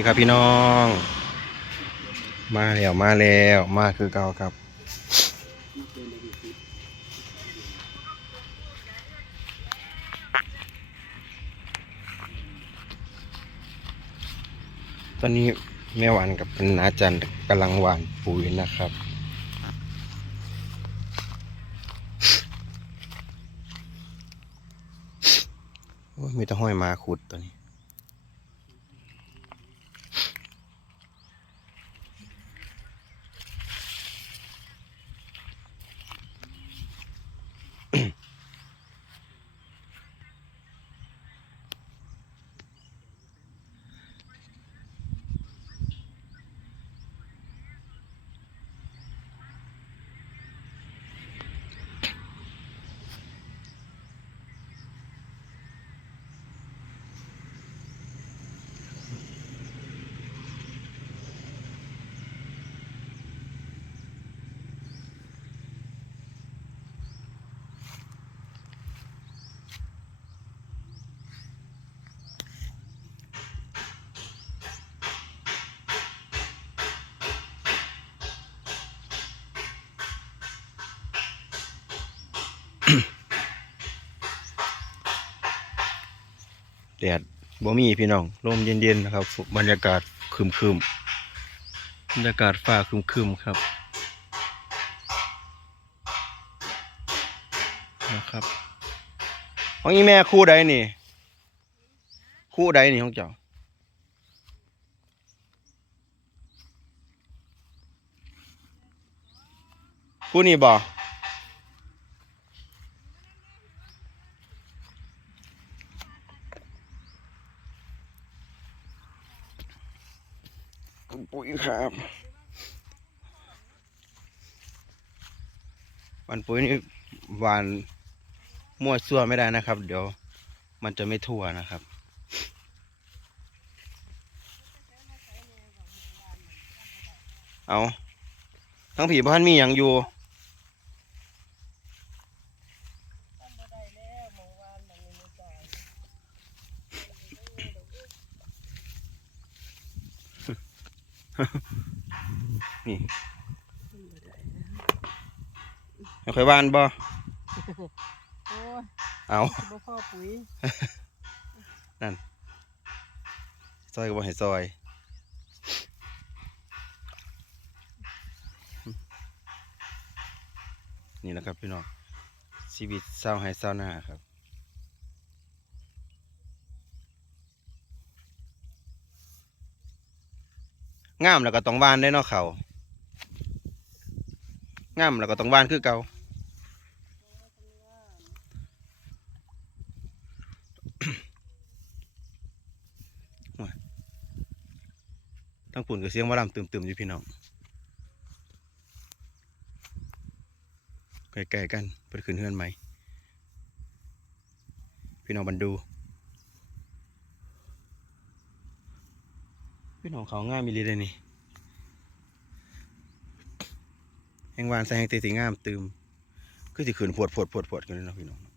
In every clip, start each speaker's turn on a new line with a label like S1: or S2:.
S1: ดีครับพี่น้อง มาแล้วมาแล้วมาคือเก่าครับตอนนี้แม่หวานกับนาจันกำลังหวานปุ๋ยนะครับมีแต่ห้อยมาขุดตัวนี้ แดดบ่มีพี่น้องลมเย็นๆนะครับ บรรยากาศครึมๆบรรยากาศฟ้าครึมๆครับนะครับของอีแม่คู่ใดนี่ คู่ใดนี่ของเจ้าคู่นี้บ่ปุ๋ยครับหวาน ปุ๋ยนี่หวานมั่วซั่วไม่ได้นะครับ เดี๋ยวมันจะไม่ทั่วนะครับ เอาทั้งผีบ้านมีอย่างอยู่นี่ เอาค่อยหวานบ่
S2: โอ้ย
S1: เอา
S2: บ่พ่อปุ๋ย
S1: ซอยก็บ่ให้ซอยนี่แหละครับพี่น้องชีวิตเศร้าให้เศร้าหน้าครับงามแล้วก็ต้องหวานได้เนาะเขางามแล้วก็ต้องหวานคือเก่า ปุ่นกับเสียงหวาลำตึมๆอยู่พี่น้องใกลๆกันเพิ่นขึ้นเฮือนใหม่ พี่น้องบันดู พี่น้องเขาง่ายมีเลีเลยนี่แหงวานใส่แหงเตสีงามตืมคือสิขืนปวดปวดปวดปวดกันเลยเนาะพี่น้อง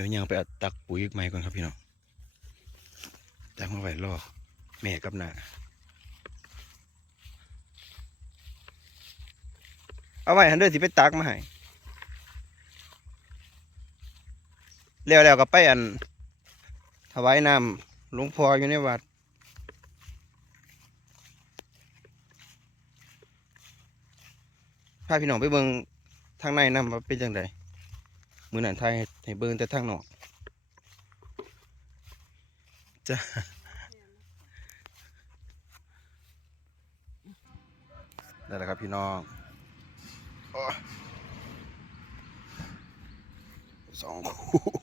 S1: ดี๋ยวยังไปเอาตักปุ๋ยใหม่ก่อนครับพี่น้องตักมาไว้รอแม่กับน้าเอาไว้หันเด้อสิไปตักมาให้แล้วแล้วก็ไปอันถวายน้ำหลวงพ่ออยู่ในวัดพาพี่น้องไปเบิ่งทางในน้ำว่าเป็นจังได มือนันไทยให้เบิ่งแต่ทางนอกจ้าได้แล้วครับพี่น้องสองคู่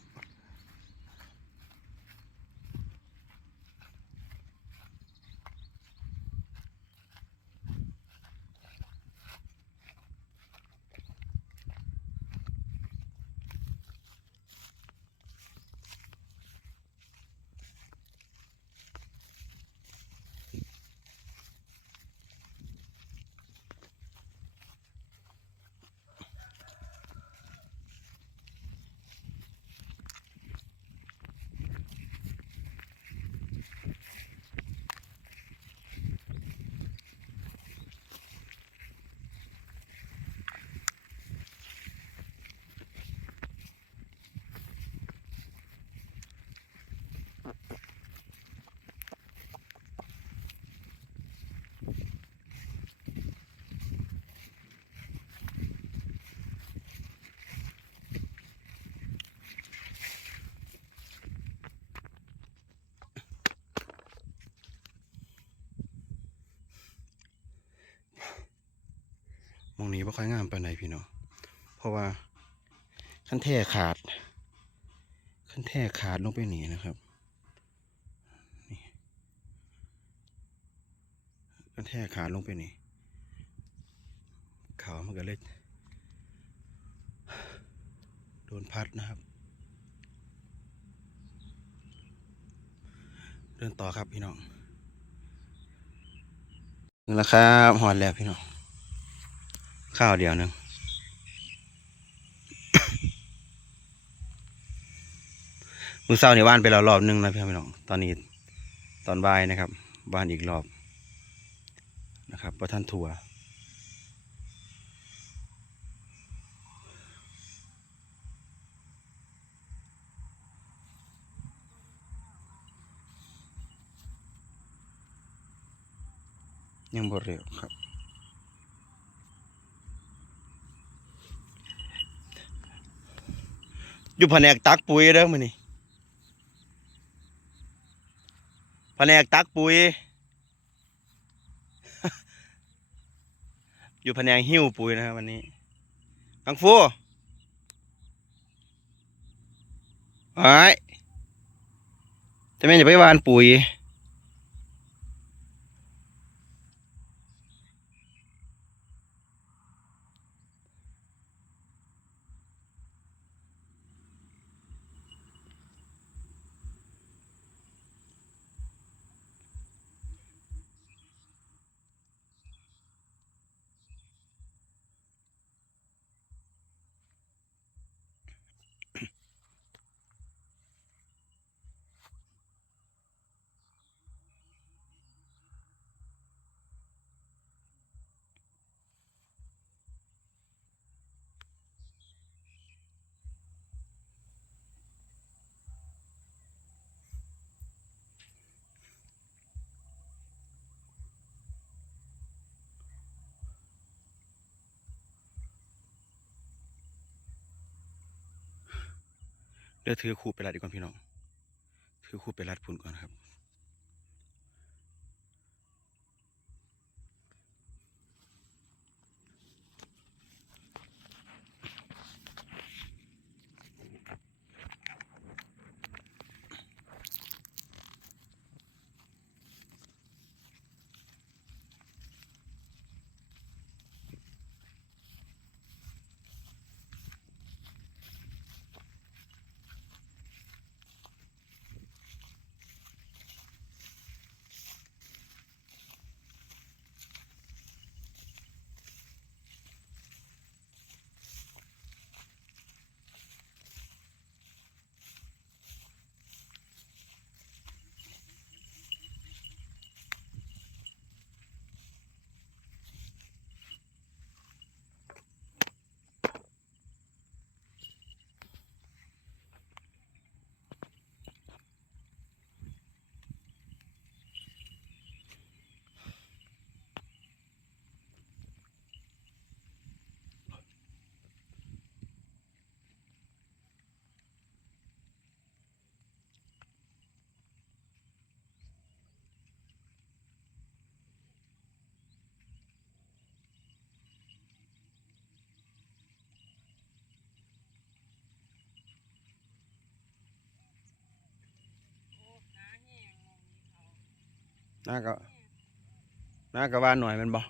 S1: งนี้บ่ค่อยงามปานใดพี่น้องเพราะว่าขั้นแท่ขาด ขั้นแท่ขาดลงไปหนีนะครับนี่ขั้นแท่ขาดลงไปหนีเขามันก็เลยโดนพัดนะครับ เดินต่อครับพี่น้องนี่แหละครับหอดแล้วพี่น้อง ข้าวเดียวหนึงมือเศร้าในบ้านไปแล้วรอบหนึงนะพี่น้องตอนนี้ตอนบ่ายนะครับบ้านอีกรอบนะครับประท่านทัวยังบ่เร็วครับ อยู่แผนกตักปุ๋ยเด้อมื้อนี้แผนกตักปุ๋ย อยู่แผนกหิ้วปุ๋ยนะครับวันนี้กังฟูไอ้จะแม่นจะไปวานปุ๋ย เดี๋ยวถือคู่ไปรัดดีกว่าพี่น้อง ถือคู่ไปรัดพุ่นก่อนครับ น่าก็น่าก็ว่าหน่อยมันบ่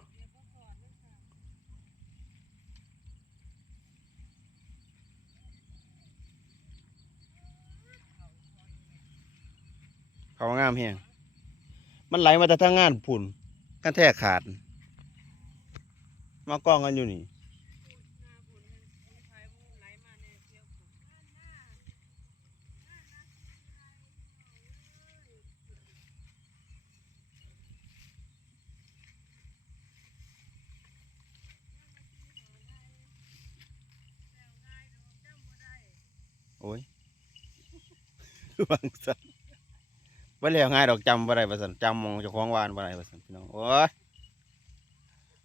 S1: เขางามเฮียงมันไหลมาแต่ทางงานผุ่นกันแทกขาด มากล้องกันอยู่นี่ โอ้ย วางสันว่าแล้วง่ายดอกจำบ่ได้ประสันจำมองเจ้าของวานบ่ได้ประสันพี่น้องโอ้ย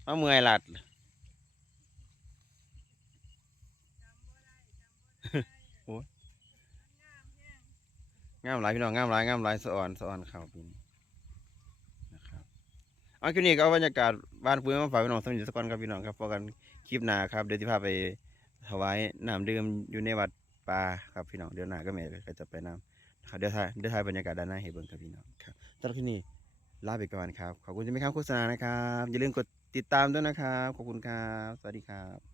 S1: มาเมื่อยหลัดโอ้ยงามหลายพี่น้องงามหลายงามหลายสะอ่อนสะอ่อนข่าวปีนี้นะครับเอาคลิปนี้ก็บรรยากาศบ้านฟื้นมาฝากพี่น้องสมัยสกอนครับพี่น้องครับพอกันคลิปหน้าครับเดี๋ยวที่พาไปถวายน้ำดื่มอยู่ในวัดปลาครับพี่น้องเดี๋ยวหน้าก็แม่ก็จะไปน้ำ ครับเดี๋ยวถ่ายเดี๋ยวถ่ายบรรยากาศด้านหน้าให้เบิ่งครับพี่น้องครับสำหรับที่นี่ลาไปก่อนครับ ขอบคุณที่ไม่ข้ามโฆษณานะครับ อย่าลืมกดติดตามด้วยนะครับ ขอบคุณครับ สวัสดีครับ